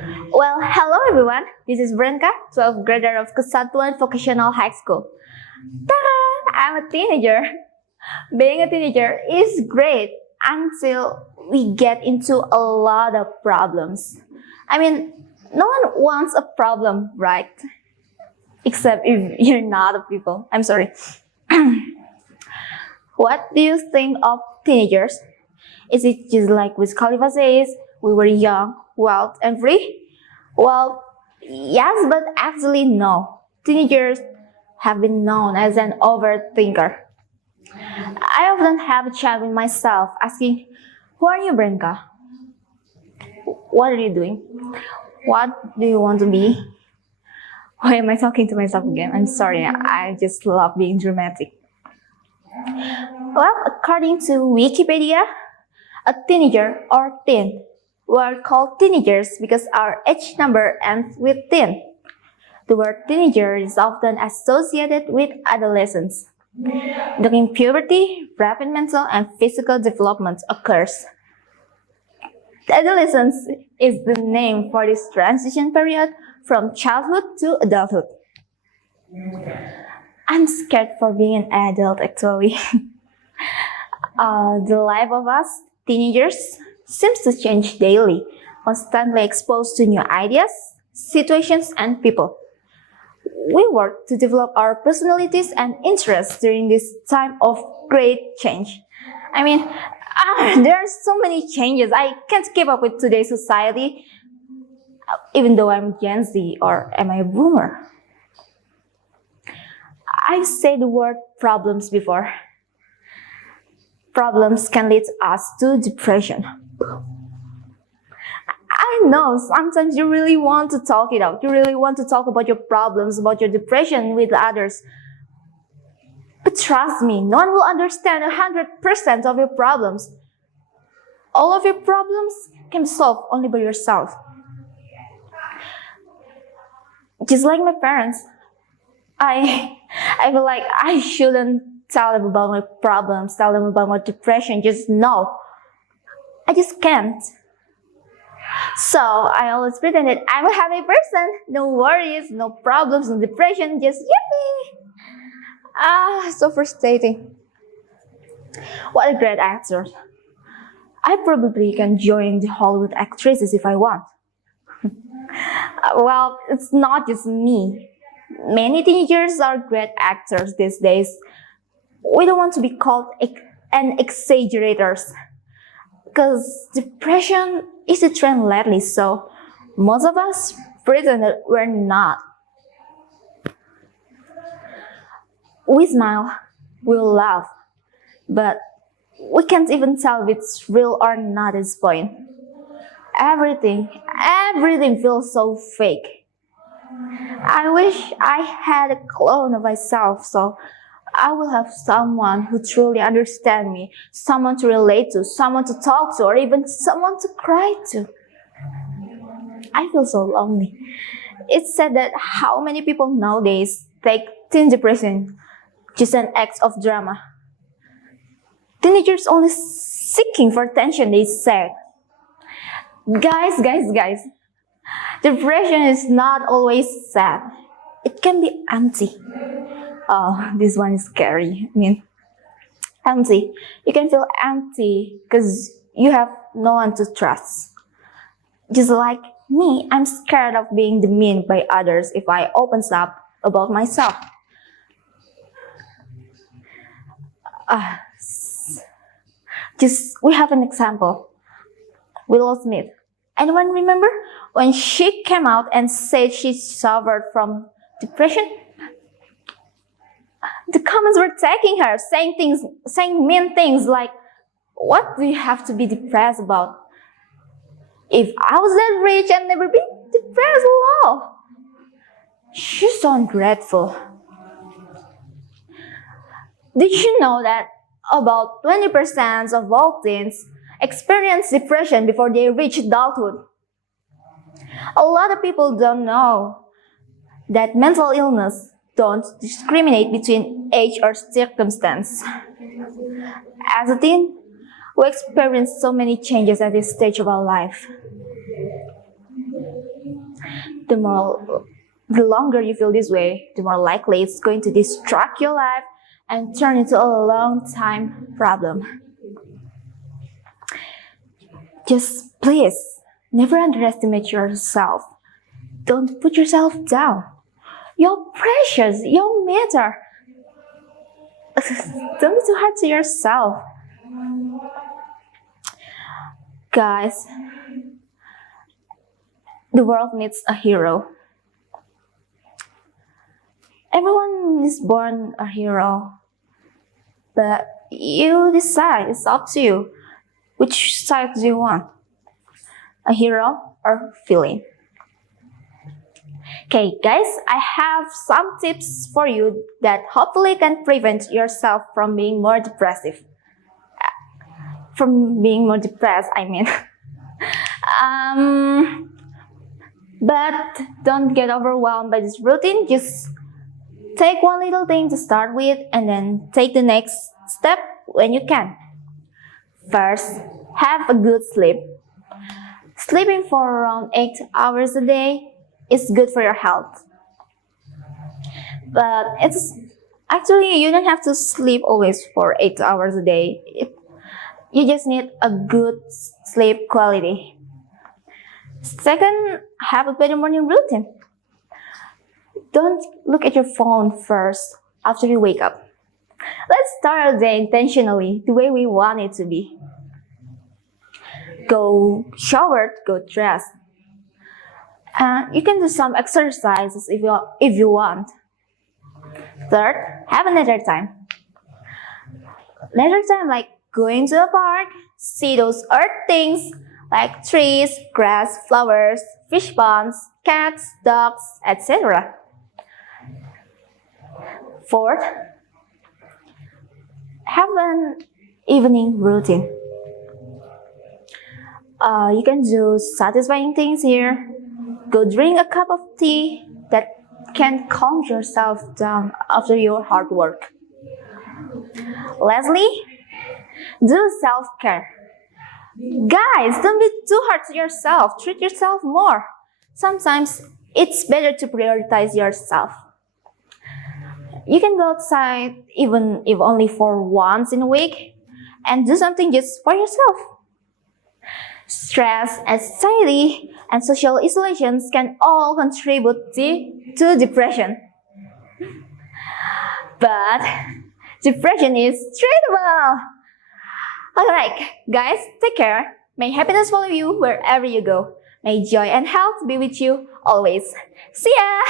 Well, hello everyone. This is Brenka, 12th grader of Kesatuan Vocational High School. Ta-da! I'm a teenager. Being a teenager is great until we get into a lot of problems. I mean, no one wants a problem, right? Except if you're not a people. I'm sorry. What do you think of teenagers? Is it just like Wiz Khalifa says, we were young, wild, and free? Well, yes, but actually no. Teenagers have been known as an overthinker. I often have a chat with myself asking, who are you, Brenka? What are you doing? What do you want to be? Why am I talking to myself again? I'm sorry, I just love being dramatic. Well, according to Wikipedia, a teenager or teen, we are called teenagers because our age number ends with teen. The word teenager is often associated with adolescence. During puberty, rapid mental and physical development occurs. Adolescence is the name for this transition period from childhood to adulthood. I'm scared for being an adult actually. The life of us teenagers seems to change daily, constantly exposed to new ideas, situations, and people. We work to develop our personalities and interests during this time of great change. I mean, there are so many changes. I can't keep up with today's society, even though I'm Gen Z or am I a boomer. I've said the word problems before. Problems can lead us to depression. I know sometimes you really want to talk it out. You really want to talk about your problems, about your depression with others. But trust me, no one will understand 100% of your problems. All of your problems can be solved only by yourself. Just like my parents, I feel like I shouldn't tell them about my problems, tell them about my depression, just no. I just can't. So I always pretend that I'm a happy person, no worries, no problems, no depression, just yippee! So frustrating. What a great actor. I probably can join the Hollywood actresses if I want. Well, it's not just me. Many teenagers are great actors these days. We don't want to be called an exaggerators because depression is a trend lately, so most of us pretend that we're not. We smile, we laugh, but we can't even tell if it's real or not at this point. Everything feels so fake. I wish I had a clone of myself, so I will have someone who truly understands me, someone to relate to, someone to talk to, or even someone to cry to. I feel so lonely. It's said that how many people nowadays take teen depression just an act of drama. Teenagers only seeking for attention, they say. Guys, depression is not always sad. It can be empty. Oh, this one is scary. I mean, empty. You can feel empty because you have no one to trust. Just like me, I'm scared of being demeaned by others if I open up about myself. We have an example. Willow Smith. Anyone remember when she came out and said she suffered from depression? The comments were attacking her, saying mean things like, what do you have to be depressed about? If I was that rich, I'd never be depressed at all. She's so ungrateful. Did you know that about 20% of all teens experience depression before they reach adulthood? A lot of people don't know that mental illness don't discriminate between age or circumstance. As a teen, we experience so many changes at this stage of our life. the longer you feel this way, the more likely it's going to distract your life and turn into a long time problem. Just please, never underestimate yourself. Don't put yourself down. You're precious, you matter. Don't be too hard to yourself. Guys, the world needs a hero. Everyone is born a hero, but you decide, it's up to you. Which side do you want? A hero or villain? Okay guys, I have some tips for you that hopefully can prevent yourself from being more depressive. From being more depressed, I mean. But don't get overwhelmed by this routine. Just take one little thing to start with and then take the next step when you can. First, have a good sleep. Sleeping for around 8 hours a day is good for your health. But it's actually, you don't have to sleep always for 8 hours a day. You just need a good sleep quality. Second, have a better morning routine. Don't look at your phone first after you wake up. Let's start our day intentionally, the way we want it to be. Go showered, go dressed. You can do some exercises if you want. Third, have a leisure time. Leisure time like going to a park, see those earth things like trees, grass, flowers, fish ponds, cats, dogs, etc. Fourth, have an evening routine. You can do satisfying things here. Go drink a cup of tea that can calm yourself down after your hard work. Lastly, do self-care. Guys, don't be too hard to yourself. Treat yourself more. Sometimes it's better to prioritize yourself. You can go outside even if only for once in a week and do something just for yourself. Stress, anxiety, and social isolations can all contribute to depression. But depression is treatable. Alright, guys, take care. May happiness follow you wherever you go. May joy and health be with you always. See ya!